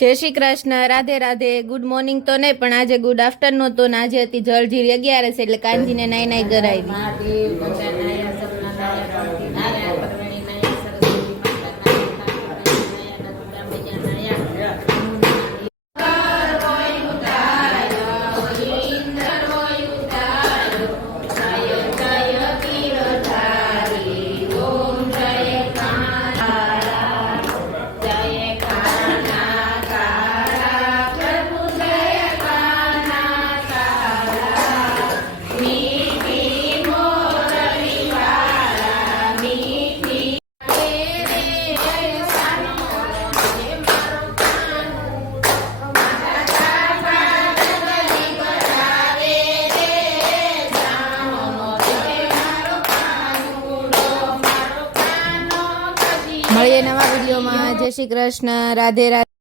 જય Shri Krishna, Radhe Radhe. Good morning તો નહીં પણ આજે ગુડ આફ્ટરનૂન તો ને આજે હતી જળજીરી 11 એટલે કાંજીને નાઈ નાઈ કરાવી. મળીએ નવા વિડીયોમાં. જય શ્રી કૃષ્ણ, રાધે રાધે.